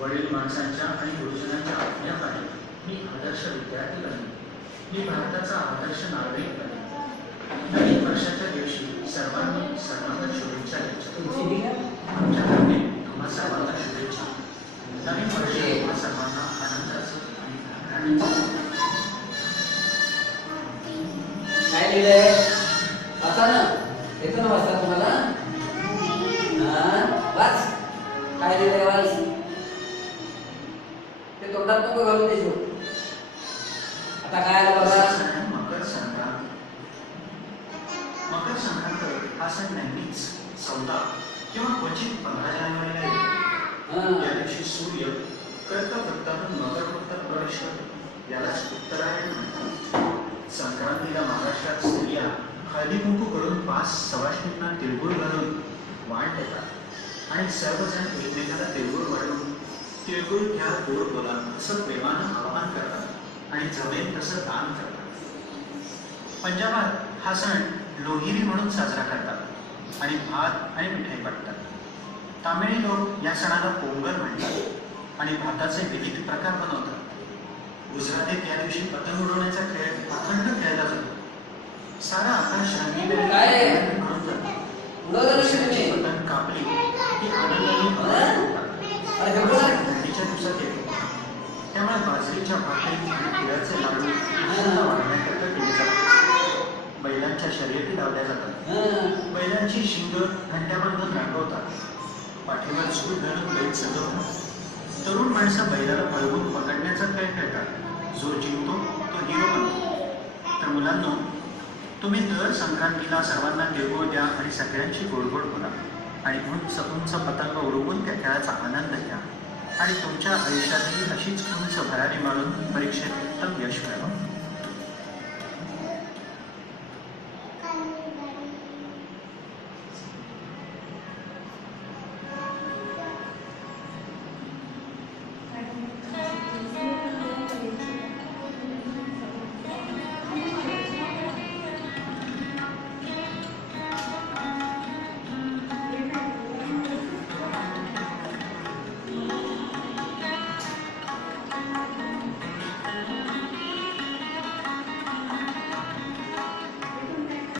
वडील माणसांच्या आणि गुरुजनांच्या आज्ञापाने मी आदर्श विद्यार्थी बने, मी भारताचा आदर्श नागरिक बने. नवीन वर्षाच्या दिवशी सर्वांना शुभेच्छा द्यायच्या. आमच्याकडे तुम्हा सर्वांना शुभेच्छा. नवीन वर्ष तुम्हा सर्वांना आनंदाचं आणि काय लिहिलंय वाचा ना, येतो ना वाचता तुम्हाला? वाच काय लिहिलंय, वाच. ते तोंडात नको घालून देशो. आता काय आलं बघा. मकर संक्रांत. मकर संक्रांत हा सण नेहमीच 14 किंवा क्वचित 15 जानेवारीला येतो. या दिवशी सूर्य कर्कवृत्तातून मकर वृत्तात प्रवेश करतो. यालाच उत्तरायण म्हणतात. संक्रांतीला महाराष्ट्रात स्त्रिया हळदी कुंकू करून 5 सवाष्णींना तिळगुळ घालून वाण देतात आणि सर्वजण एकमेकाला तिळगुळ वाढवून तिळगुळ घ्या गोड बोला असं प्रेमानं आवाहन करतात आणि जमेल तसं दान करतात. पंजाबात हा सण लोहिरी म्हणून साजरा करतात आणि भात आणि मिठाई वाटतात. तामिळी लोक या सणाला पोंगल म्हणतात आणि भाताचे विविध प्रकार बनवतात. गुजरातीत या दिवशी पतंग उडवण्याचा खेळ अखंड खेळला जातो. सारा आकाश रंगीबेरंगी घडून जातो. पतंग कापली की आनंदाने थंडीच्या दिवसात येतो. त्यामुळे बाजरीच्या भाकरी आणि तिळाचे लाडू वाढवण्याकरता केले जातात. बैलांच्या शर्यती लावल्या जातात. बैलांची शिंग घंट्या बांधून रंगवतात. पाठीवर सूट घालून बैल सजवतात. तरुण माणसं बैलाला पळवून पकडण्याचा खेळ खेळतात. जो जिंकतो तो हिरो बनतो. तर मुलांनो, तुम्ही दर संक्रांतीला सर्वांना तिळगुळ द्या आणि सगळ्यांशी गोडगोड बोला आणि उंच उंच पतंग उडवून त्या खेळाचा आनंद घ्या आणि तुमच्या आयुष्यातही अशीच उंच भरारी मारून परीक्षेत उत्तम यश मिळवा.